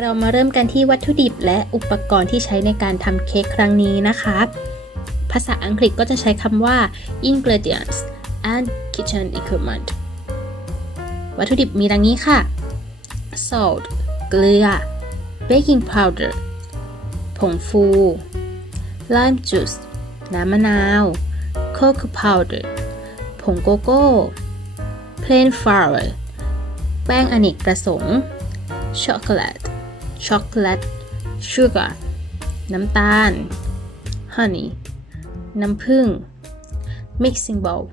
เรามาเริ่มกันที่วัตถุดิบและอุปกรณ์ที่ใช้ในการทำเค้กครั้งนี้นะคะ ภาษาอังกฤษก็จะใช้คำว่า ingredients and kitchen equipment วัตถุดิบมีดังนี้ค่ะ salt เกลือ baking powder ผงฟู lime juice น้ำมะนาว cocoa powder ผงโกโก้ plain flour แป้งอเนกประสงค์ ช็อกโกแลต ช็อกโกแลตชูการ์น้ำตาล honey น้ำผึ้ง mixing bowl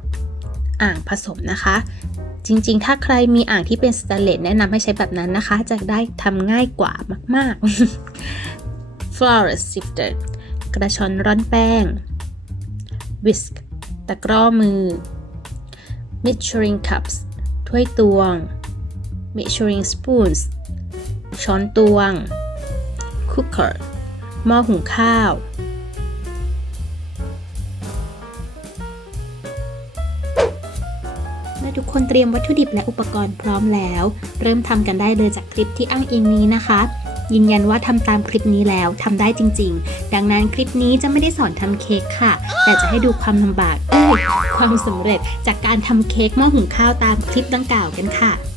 อ่างผสมนะคะ จริงๆ ถ้าใครมีอ่างที่เป็นสแตนเลสแนะนำให้ใช้แบบนั้นนะคะ จะได้ทำง่ายกว่ามากๆ flour sifter กระชอนร่อนแป้ง whisk ตะกร้อมือ measuring cups ถ้วยตวง measuring spoons ช้อนตวง cooker หม้อหุงข้าว เมื่อทุกคนเตรียมวัตถุดิบและอุปกรณ์พร้อมแล้ว เริ่มทำกันได้เลยจากคลิปที่อ้างอิงนี้นะคะยืนยันว่าทำตามคลิปนี้แล้วทำได้จริง ๆ ดังนั้นคลิปนี้จะไม่ได้สอนทำเค้กค่ะ แต่จะให้ดูความลำบากเอ้ยความสำเร็จจากการทำเค้กหม้อหุงข้าวตามคลิปดังกล่าวกันค่ะ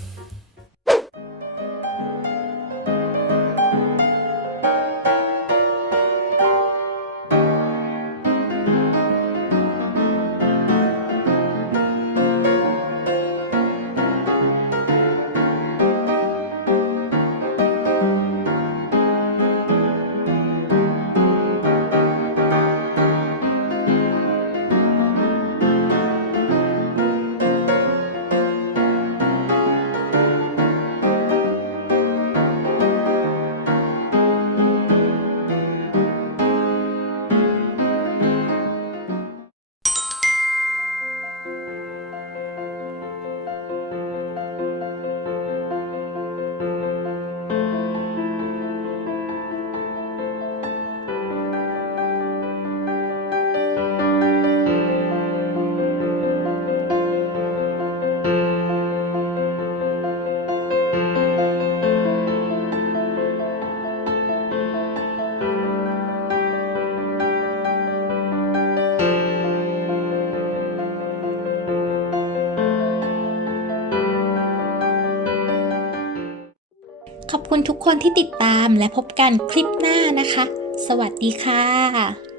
ขอบคุณทุกคนที่ติดตามและพบกันคลิปหน้านะคะ สวัสดีค่ะ